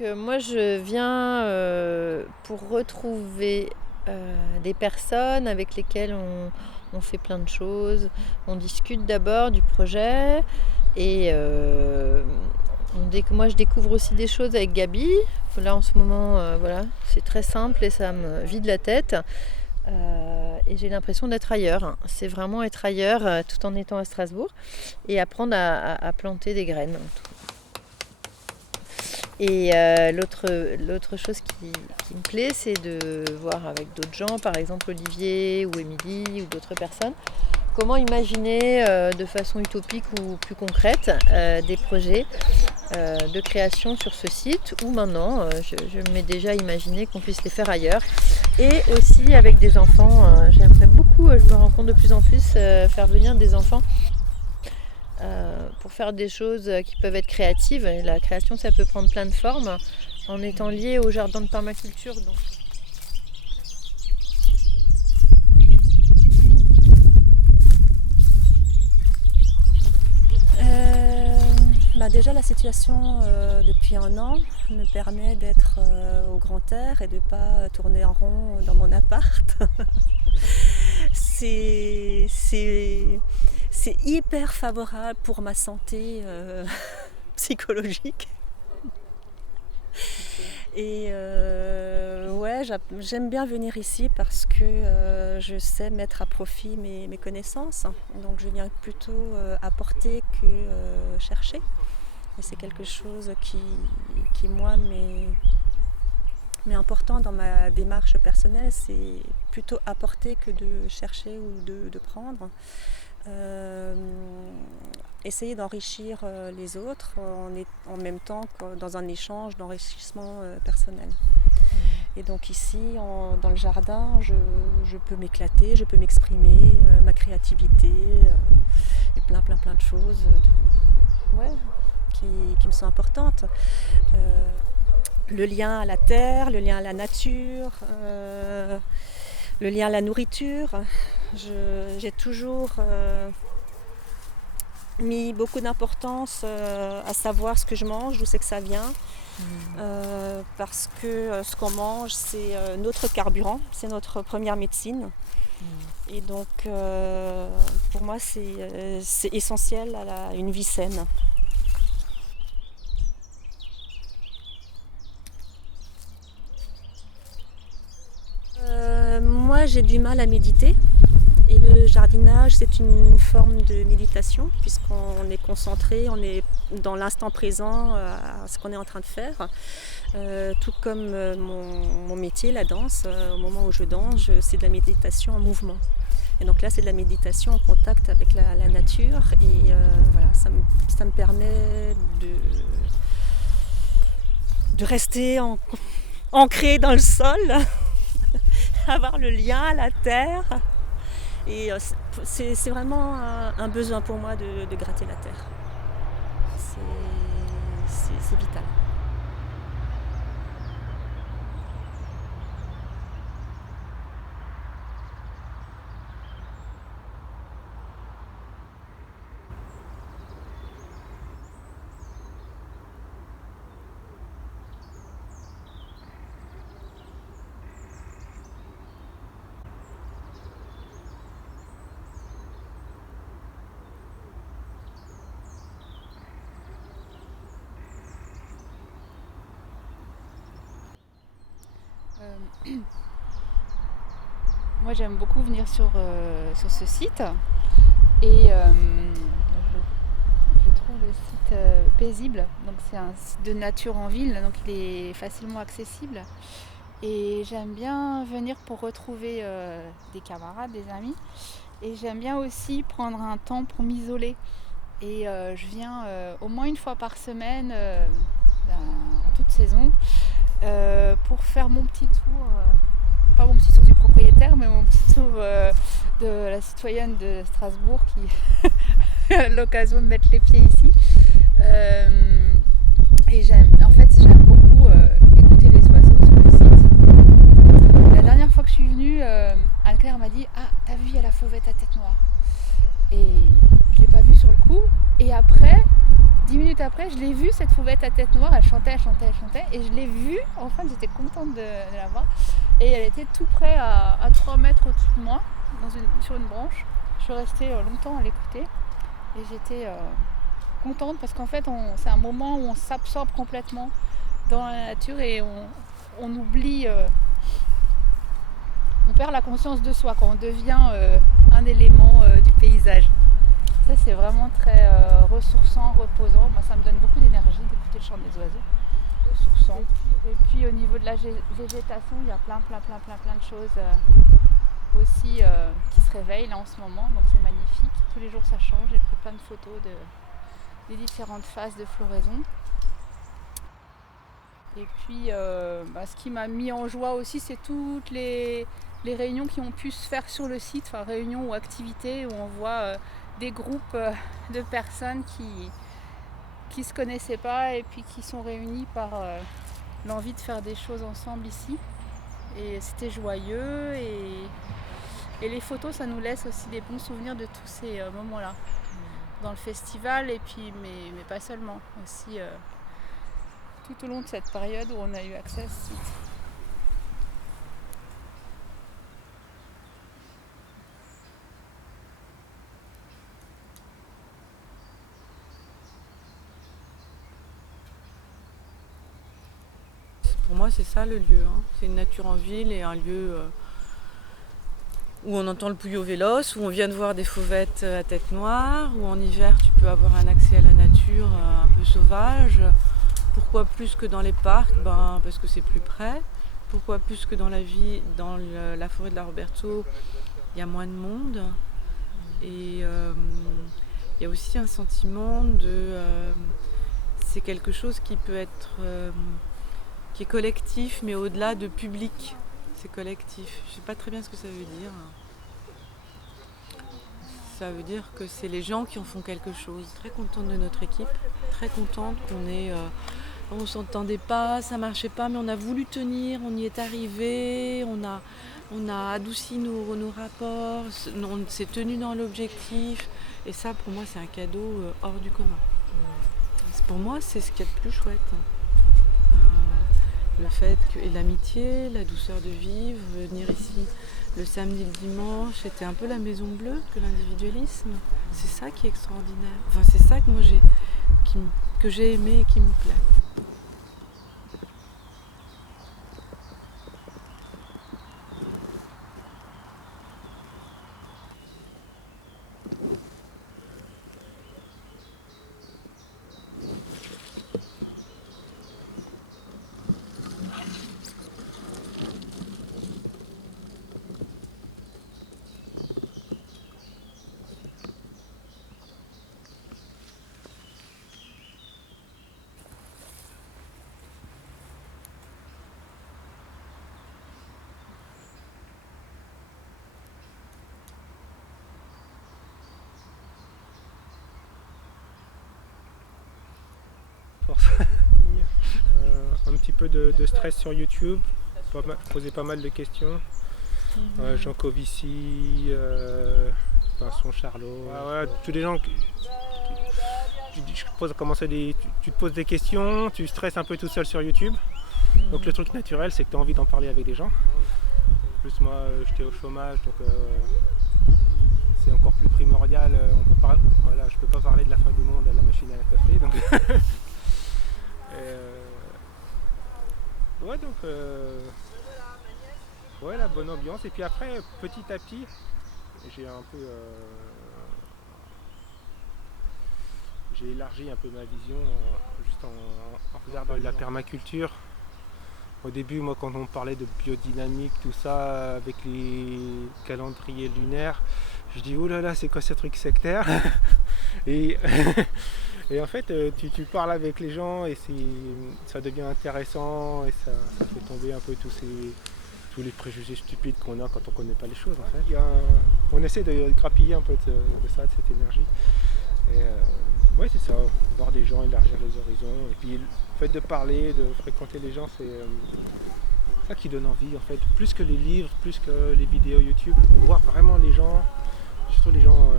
Moi je viens pour retrouver des personnes avec lesquelles on fait plein de choses. On discute d'abord du projet et moi je découvre aussi des choses avec Gabi. Là en ce moment, voilà, c'est très simple et ça me vide la tête. Et j'ai l'impression d'être ailleurs. C'est vraiment être ailleurs tout en étant à Strasbourg et apprendre à planter des graines. Et l'autre chose qui me plaît, c'est de voir avec d'autres gens, par exemple Olivier ou Émilie ou d'autres personnes, comment imaginer de façon utopique ou plus concrète des projets de création sur ce site où maintenant je m'ai déjà imaginé qu'on puisse les faire ailleurs. Et aussi avec des enfants, j'aimerais beaucoup, je me rends compte de plus en plus, faire venir des enfants pour faire des choses qui peuvent être créatives. Et la création, ça peut prendre plein de formes en étant lié au jardin de permaculture. Donc. Déjà la situation depuis un an me permet d'être au grand air et de ne pas tourner en rond dans mon appart. c'est hyper favorable pour ma santé psychologique. Et ouais, j'aime bien venir ici parce que je sais mettre à profit mes connaissances. Donc je viens plutôt apporter que chercher. Et c'est quelque chose qui moi, m'est important dans ma démarche personnelle. C'est plutôt apporter que de chercher ou de prendre. Essayer d'enrichir les autres en même temps que dans un échange d'enrichissement personnel. Et donc ici, dans le jardin, je peux m'éclater, je peux m'exprimer, ma créativité, et plein de choses qui me sont importantes. Le lien à la terre, le lien à la nature, le lien à la nourriture. J'ai toujours mis beaucoup d'importance à savoir ce que je mange, d'où c'est que ça vient. Parce que ce qu'on mange, c'est notre carburant, c'est notre première médecine. Et donc, pour moi, c'est essentiel à une vie saine. Moi, j'ai du mal à méditer. Et le jardinage, c'est une forme de méditation, puisqu'on est concentré, on est dans l'instant présent à ce qu'on est en train de faire. Tout comme mon métier, la danse, au moment où je danse, c'est de la méditation en mouvement. Et donc là, c'est de la méditation en contact avec la nature. Et voilà, ça me permet de rester ancré dans le sol, avoir le lien à la terre. Et c'est vraiment un besoin pour moi de gratter la terre. C'est vital. Moi j'aime beaucoup venir sur ce site et je trouve le site paisible. Donc c'est un site de nature en ville, donc il est facilement accessible. Et j'aime bien venir pour retrouver des camarades, des amis. Et j'aime bien aussi prendre un temps pour m'isoler. Et je viens au moins une fois par semaine, en toute saison, pour faire mon petit tour, pas mon petit tour du propriétaire, mais mon petit tour de la citoyenne de Strasbourg qui a l'occasion de mettre les pieds ici. Et j'aime beaucoup écouter les oiseaux sur le site. La dernière fois que je suis venue, Anne-Claire m'a dit « Ah, t'as vu, il y a la fauvette à tête noire ». Et je l'ai pas vue sur le coup. Et après, 10 minutes après, je l'ai vue, cette fauvette à tête noire, elle chantait, et je l'ai vue, enfin j'étais contente de la voir, et elle était tout près à 3 mètres au-dessus de moi, sur une branche. Je suis restée longtemps à l'écouter, et j'étais contente parce qu'en fait c'est un moment où on s'absorbe complètement dans la nature et on oublie, on perd la conscience de soi quand on devient un élément du paysage. Ça c'est vraiment très ressourçant, reposant. Moi ça me donne beaucoup d'énergie d'écouter le chant des oiseaux. Ressourçant. Et puis au niveau de la végétation, il y a plein de choses aussi qui se réveillent là en ce moment. Donc c'est magnifique. Tous les jours ça change. J'ai pris plein de photos des différentes phases de floraison. Et puis ce qui m'a mis en joie aussi, c'est toutes les réunions qui ont pu se faire sur le site, enfin réunions ou activités où on voit des groupes de personnes qui se connaissaient pas et puis qui sont réunies par l'envie de faire des choses ensemble ici. Et c'était joyeux et les photos, ça nous laisse aussi des bons souvenirs de tous ces moments-là. Dans le festival et puis mais pas seulement, aussi tout au long de cette période où on a eu accès à ce site. Pour moi, c'est ça le lieu. C'est une nature en ville et un lieu où on entend le pouillot véloce, où on vient de voir des fauvettes à tête noire, où en hiver tu peux avoir un accès à la nature un peu sauvage. Pourquoi plus que dans les parcs ? Parce que c'est plus près. Pourquoi plus que dans la forêt de la Roberto, il y a moins de monde. Et il y a aussi un sentiment c'est quelque chose qui peut être qui est collectif, mais au-delà de public. C'est collectif. Je ne sais pas très bien ce que ça veut dire. Ça veut dire que c'est les gens qui en font quelque chose. Très contente de notre équipe, très contente on s'entendait pas, ça marchait pas, mais on a voulu tenir, on y est arrivé, on a adouci nos rapports, on s'est tenu dans l'objectif. Et ça, pour moi, c'est un cadeau hors du commun. Pour moi, c'est ce qu'il y a de plus chouette. Le fait et l'amitié, la douceur de vivre, venir ici le samedi, le dimanche, c'était un peu la maison bleue que l'individualisme. C'est ça qui est extraordinaire. Enfin, c'est ça que moi que j'ai aimé et qui me plaît. Un petit peu de stress sur YouTube, poser pas mal de questions. Jean Covici, Vincent Charlot, tous les gens tu te poses des questions, tu stresses un peu tout seul sur YouTube. Donc le truc naturel, c'est que tu as envie d'en parler avec des gens. En plus moi j'étais au chômage, donc c'est encore plus primordial. Je peux pas parler de la fin du monde à la machine à café. Donc la bonne ambiance. Et puis après, petit à petit, j'ai élargi un peu ma vision juste en regardant la permaculture. Au début, moi, quand on parlait de biodynamique, tout ça, avec les calendriers lunaires, je dis oh là là, c'est quoi ce truc sectaire? Et en fait, tu parles avec les gens et ça devient intéressant et ça fait tomber un peu tous les préjugés stupides qu'on a quand on ne connaît pas les choses. En fait, on essaie de grappiller un peu de ça, de cette énergie. Et c'est ça, voir des gens, élargir les horizons. Et puis le fait de parler, de fréquenter les gens, c'est ça qui donne envie en fait. Plus que les livres, plus que les vidéos YouTube, voir vraiment les gens, surtout les gens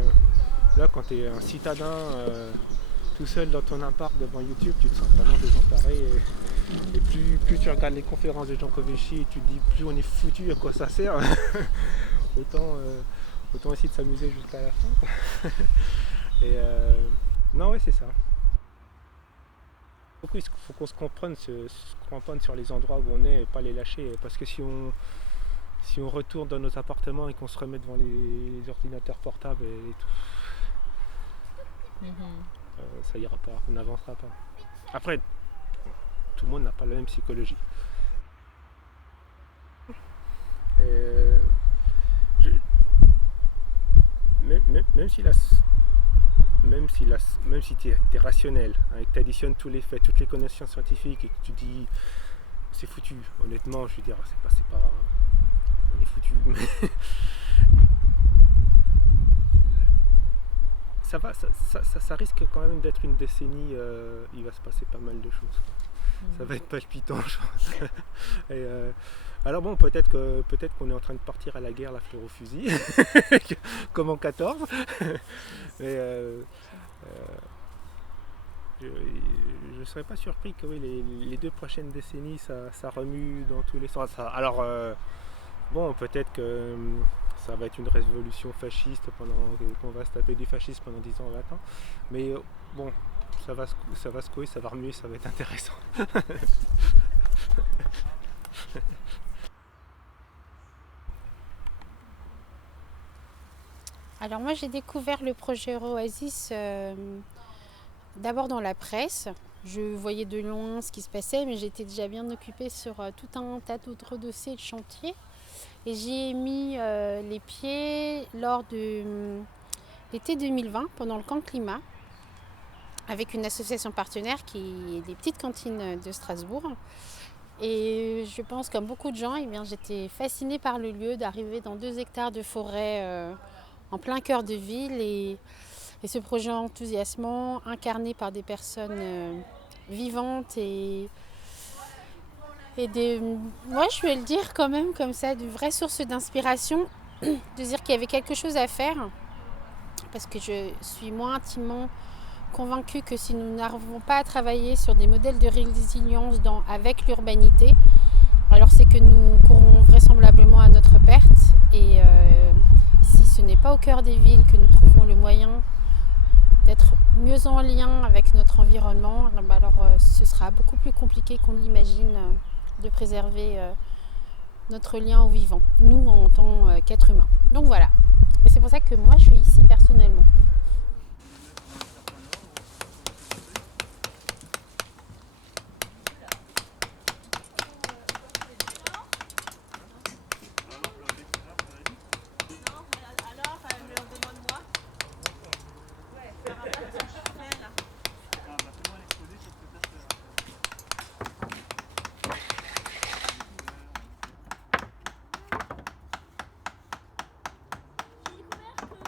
là quand tu es un citadin. tout seul dans ton appart devant YouTube, tu te sens vraiment désemparé. Et plus tu regardes les conférences de Jean Covéchi et tu te dis plus on est foutu, à quoi ça sert. autant essayer de s'amuser jusqu'à la fin, quoi. Et non, ouais, c'est ça. Beaucoup, il faut qu'on se comprenne sur les endroits où on est et pas les lâcher. Parce que si on retourne dans nos appartements et qu'on se remet devant les ordinateurs portables et tout, ça ira pas, on n'avancera pas. Après, tout le monde n'a pas la même psychologie. Même si tu es rationnel, hein, et que tu additionnes tous les faits, toutes les connaissances scientifiques et que tu dis c'est foutu, honnêtement, je veux dire, c'est pas on est foutu. Ça risque quand même d'être une décennie, il va se passer pas mal de choses, quoi. Ça va être palpitant, je pense. Et, alors bon, peut-être qu'on est en train de partir à la guerre, la fleur au fusil, comme en 14. Mais je ne serais pas surpris que oui, les 2 prochaines décennies, ça remue dans tous les sens. Alors bon, peut-être que ça va être une révolution fasciste qu'on va se taper du fascisme pendant 10 ans, 20 ans. Mais bon, ça va secouer, ça va remuer, ça va être intéressant. Alors moi j'ai découvert le projet Euroasis d'abord dans la presse. Je voyais de loin ce qui se passait, mais j'étais déjà bien occupée sur tout un tas d'autres dossiers de chantier. Et j'y ai mis les pieds lors de l'été 2020, pendant le camp climat, avec une association partenaire qui est des petites cantines de Strasbourg. Et je pense comme beaucoup de gens, eh bien, j'étais fascinée par le lieu, d'arriver dans 2 hectares de forêt en plein cœur de ville. Et ce projet enthousiasmant, incarné par des personnes vivantes et je vais le dire quand même comme ça, de vraies sources d'inspiration, de dire qu'il y avait quelque chose à faire, parce que je suis moi intimement convaincue que si nous n'arrivons pas à travailler sur des modèles de résilience avec l'urbanité, alors c'est que nous courons vraisemblablement à notre perte. Et si ce n'est pas au cœur des villes que nous trouvons le moyen d'être mieux en lien avec notre environnement, alors ce sera beaucoup plus compliqué qu'on l'imagine de préserver notre lien au vivant, nous en tant qu'êtres humains. Donc voilà, et c'est pour ça que moi je suis ici personnellement.